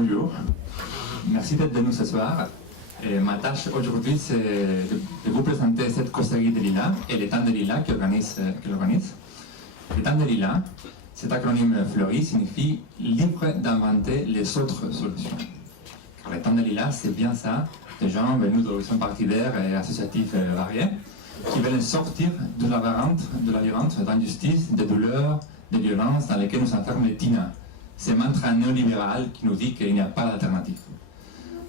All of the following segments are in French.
bonjour. Merci d'être de nous ce soir. Et ma tâche aujourd'hui, c'est de vous présenter cette causerie de Lila et les temps de Lila qui l'organise. Les temps de Lila, cet acronyme fleuri signifie libre d'inventer les autres solutions. Car les temps de Lila, c'est bien ça, des gens venus d'horizons partidaires et associatifs variés qui veulent sortir de la labyrinthe d'injustice, de douleur, de violence dans lesquelles nous enferme les TINA. C'est mantra néolibéral qui nous dit qu'il n'y a pas d'alternative.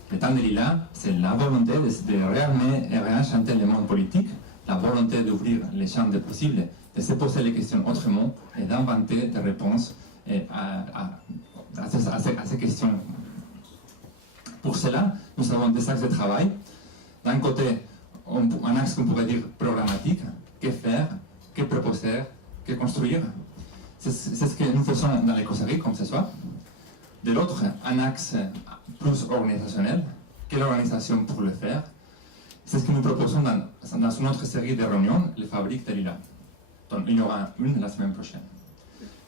Le temps de Lila, c'est la volonté de réarmer et réenchanter le monde politique, la volonté d'ouvrir les champs des possibles, de se poser les questions autrement et d'inventer des réponses à ces questions. Pour cela, nous avons des axes de travail. D'un côté, un axe qu'on pourrait dire programmatique, que faire, que proposer, que construire. C'est ce que nous faisons dans les causeries, comme ce soir. De l'autre, un axe plus organisationnel. Quelle organisation pour le faire? C'est ce que nous proposons dans une autre série de réunions, les fabriques de Lila, dont il y aura une la semaine prochaine.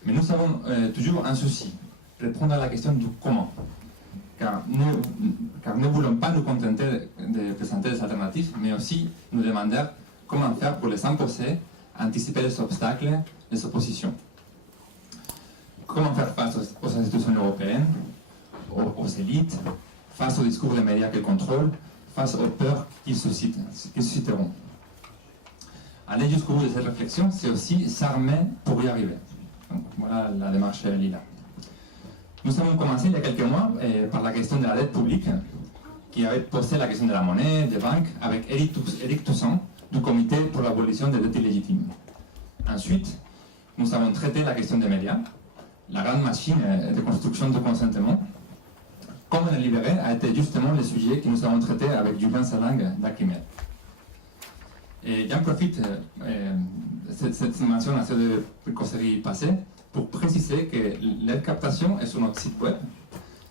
Mais nous avons toujours un souci, répondre à la question du comment. Car nous ne voulons pas nous contenter de présenter des alternatives, mais aussi nous demander comment faire pour les imposer, anticiper les obstacles, les oppositions. Comment faire face aux institutions européennes, aux élites, face aux discours des médias qu'elles contrôlent, face aux peurs qu'ils susciteront. Aller jusqu'au bout de cette réflexion, c'est aussi s'armer pour y arriver. Donc, voilà la démarche Lila. Nous avons commencé il y a quelques mois par la question de la dette publique, qui avait posé la question de la monnaie, des banques, avec Éric Toussaint, du Comité pour l'abolition des dettes illégitimes. Ensuite, nous avons traité la question des médias, la grande machine de construction de consentement. Comment les libérer a été justement le sujet que nous avons traité avec Julien Salang d'Akimed. Et j'en profite cette mention à cette causerie passée pour préciser que l'aide captation est sur notre site web,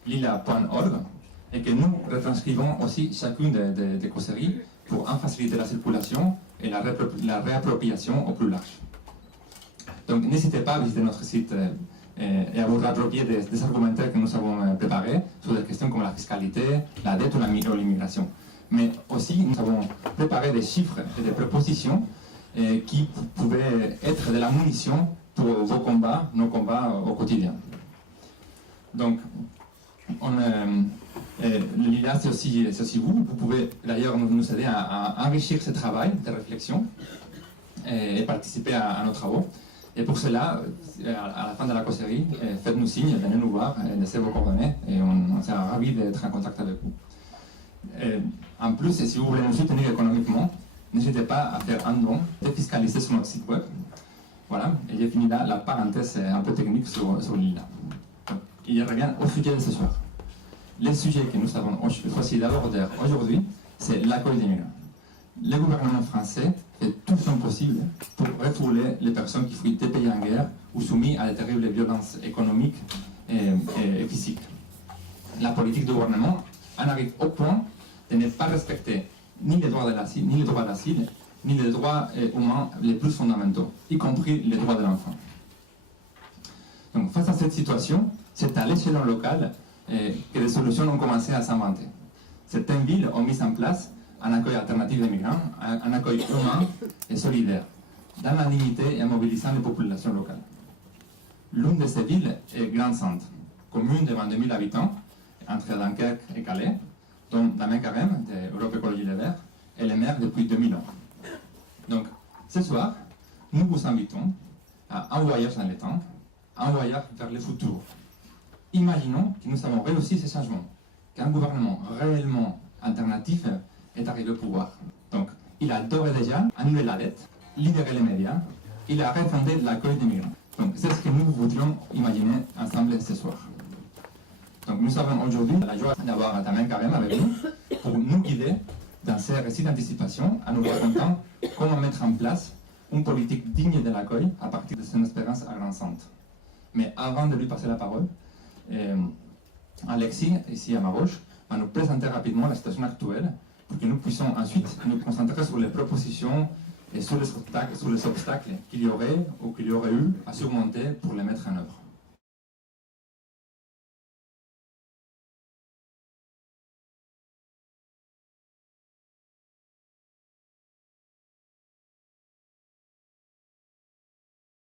lila.org, et que nous retranscrivons aussi chacune des causeries pour en faciliter la circulation et la réappropriation au plus large. Donc n'hésitez pas à visiter notre site et à vous réapproprier des argumentaires que nous avons préparés sur des questions comme la fiscalité, la dette ou l'immigration. Mais aussi, nous avons préparé des chiffres et des propositions qui pouvaient être de la munition pour vos combats, nos combats au quotidien. Donc, Lila, c'est aussi vous. Vous pouvez d'ailleurs nous aider à enrichir ce travail de réflexion et participer à nos travaux. Et pour cela, à la fin de la causerie, faites-nous signe, venez nous voir, laissez vos coordonnées et on sera ravis d'être en contact avec vous. En plus, si vous voulez nous soutenir économiquement, n'hésitez pas à faire un don défiscalisé sur notre site web. Voilà, et j'ai fini là la parenthèse un peu technique sur Lila. Il revient au sujet de ce soir. Le sujet que nous avons choisi d'aborder aujourd'hui, c'est l'accueil des migrants. Le gouvernement français fait tout son possible pour refouler les personnes qui fuient des pays en guerre ou soumis à de terribles violences économiques et physiques. La politique du gouvernement en arrive au point de ne pas respecter ni les droits d'asile, ni les droits humains les plus fondamentaux, y compris les droits de l'enfant. Donc face à cette situation, c'est à l'échelon local que des solutions ont commencé à s'inventer. Certaines villes ont mis en place un accueil alternatif des migrants, un accueil humain et solidaire, dans la dignité et en mobilisant les populations locales. L'une de ces villes est Grand-Centre, commune de 22 000 habitants, entre Dunkerque et Calais, dont Damien Carême, de Europe Écologie Les Verts, est le maire depuis 2000 ans. Donc, ce soir, nous vous invitons à un voyage dans le temps, un voyage vers le futur. Imaginons que nous avons réussi ces changements, qu'un gouvernement réellement alternatif est arrivé au pouvoir. Donc, il a d'ores et déjà annulé la dette, libéré les médias, il a refondé l'accueil des migrants. Donc, c'est ce que nous voudrions imaginer ensemble ce soir. Donc, nous avons aujourd'hui la joie d'avoir Damien Carême avec nous pour nous guider dans ces récits d'anticipation en nous racontant comment mettre en place une politique digne de l'accueil à partir de son expérience à Grand-Centre. Mais avant de lui passer la parole, Alexis, ici à ma gauche, va nous présenter rapidement la situation actuelle pour que nous puissions ensuite nous concentrer sur les propositions et sur les obstacles qu'il y aurait ou qu'il y aurait eu à surmonter pour les mettre en œuvre.